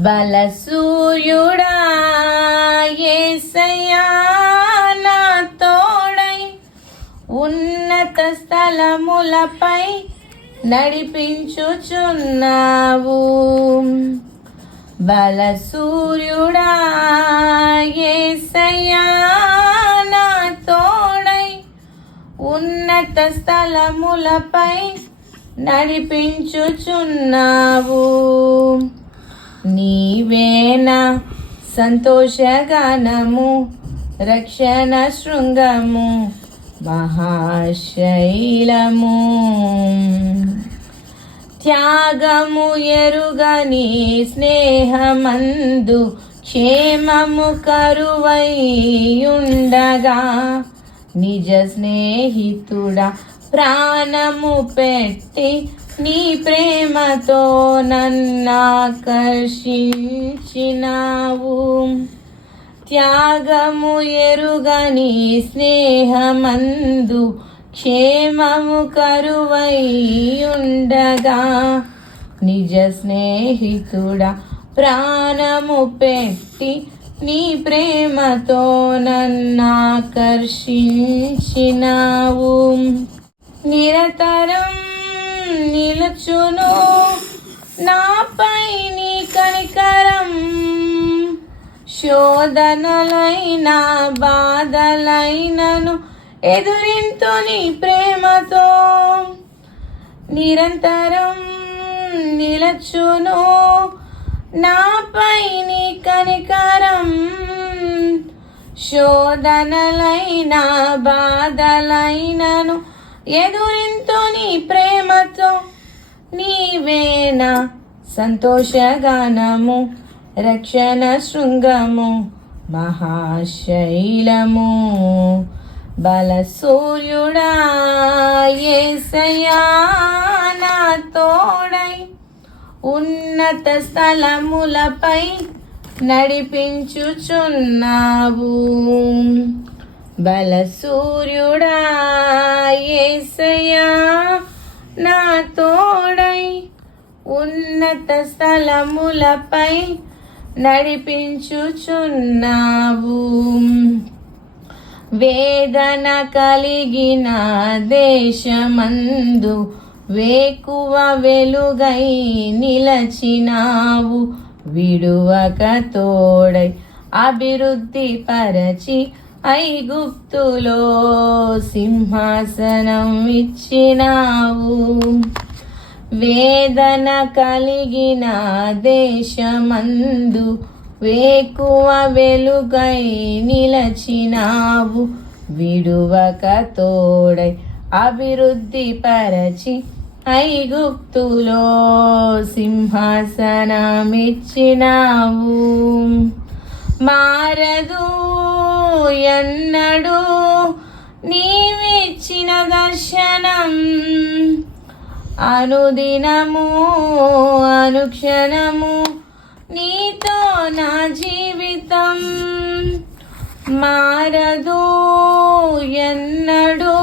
బలసూర్యుడా యేసయ్యా నా తోడై ఉన్నత స్థలములపై నడిపించుచున్నావు. బలసూర్యుడా యేసయ్యా నా తోడై ఉన్నత స్థలములపై నడిపించుచున్నావు. నీవేనా సంతోషగానము, రక్షణ శృంగము, మహాశైలము. త్యాగము ఎరుగని స్నేహమందు క్షేమము కరువైయుండగా నిజ స్నేహితుడా ప్రాణము పెట్టి నీ ప్రేమతో నన్నాకర్షించినావు. త్యాగము ఎరుగని స్నేహమందు క్షేమము కరువైయుండగా నిజ స్నేహితుడా ప్రాణము పెట్టి నీ ప్రేమతో నన్నాకర్షించినావు. నిరతరం నిలుచును నాపై నీ కనికరం, శోధనలైన బాధలైనను ఎదురింతు నీ ప్రేమతో. నిరంతరం నిలచును నాపై నీ కనికరం, శోధనలైన బాధలైనను ఎదురింతు నీ ప్రేమతో. నీవేనా సంతోషగానము, రక్షణ శృంగము, మహాశైలము. బలసూర్యుడా యేసయ్యా నా తోడై ఉన్నత స్థలములపై నడిపించుచున్నావు. బలసూర్యుడా యేసయ్యా నా తోడై ఉన్నత స్థలములపై నడిపించుచున్నావు. వేదన కలిగిన దేశమందు వేకువ వెలుగై నిలచినావు. విడువక తోడై అభివృద్ధి పరచి ఐగుప్తులో సింహాసనం ఇచ్చినావు. వేదన కలిగిన దేశమందు వేకువ వెలుగై నిలచినావు. విడువక తోడై అభివృద్ధి పరచి ఐగుప్తులో సింహాసనమిచ్చినావు. మారదు ఎన్నడూ నీవిచ్చిన దర్శనం, అనుదినము అనుక్షణము నీతో నా జీవితం. మారదు ఎన్నడూ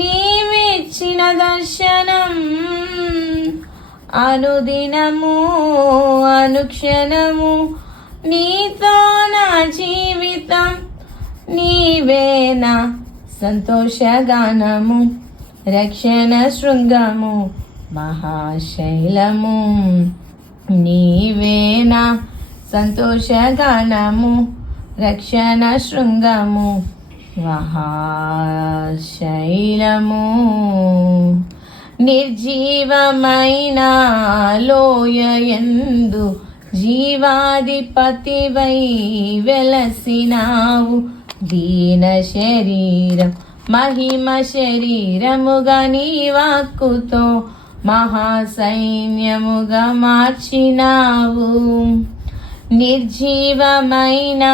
నీవిచ్చిన దర్శనం, అనుదినము అనుక్షణము నీతో నా జీవితం. నీవేనా సంతోషగానము, రక్షణ శృంగము, మహాశైలము. నీవేనా సంతోషగానము, రక్షణ శృంగము, మహాశైలము. నిర్జీవమైన లోయయందు జీవాధిపతివై వెలసినావు. దీన శరీరం మహిమ శరీరముగా నీ వాక్కుతో మహాసైన్యముగా మార్చినావు. నిర్జీవమైన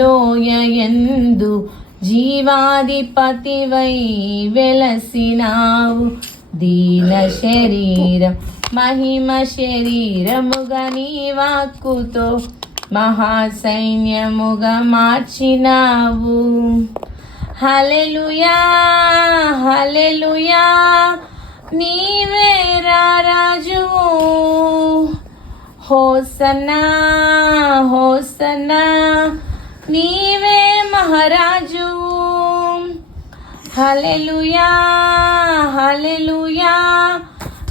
లోయయందు జీవాధిపతివై వెలసినావు. దీన శరీరం మహిమ శరీరముగా నీ వాక్కుతో మహాసైన్యముగా మార్చినావు. హల్లెలూయా హల్లెలూయా నీవే రాజువు. హోసన్నా హోసన్నా నీవే మహారాజు. హల్లెలూయా హల్లెలూయా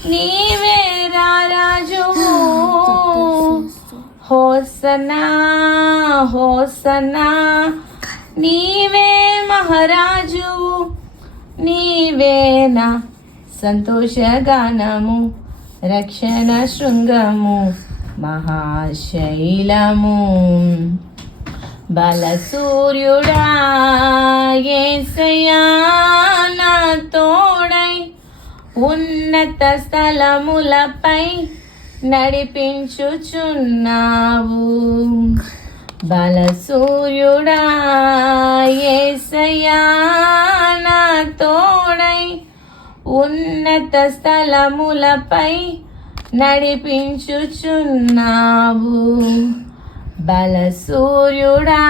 నీవే రారాజు. హోసన్నా హోసన్నా నీవే మహారాజు. నీవేనా సంతోషగానము, రక్షణ శృంగము, మహాశైలము. బలసూర్యుడా యేసయ్యా నా తోడై, ఉన్నత స్థలములపై నడిపించుచున్నావు. బలసూర్యుడా యేసయ్యా నా తోడై, ఉన్నత స్థలములపై నడిపించుచున్నావు. బలసూర్యుడా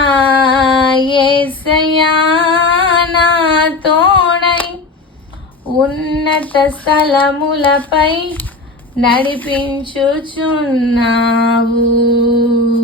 యేసయ్యా నా తోడై, ఉన్నత స్థలములపై నడిపించుచున్నావు.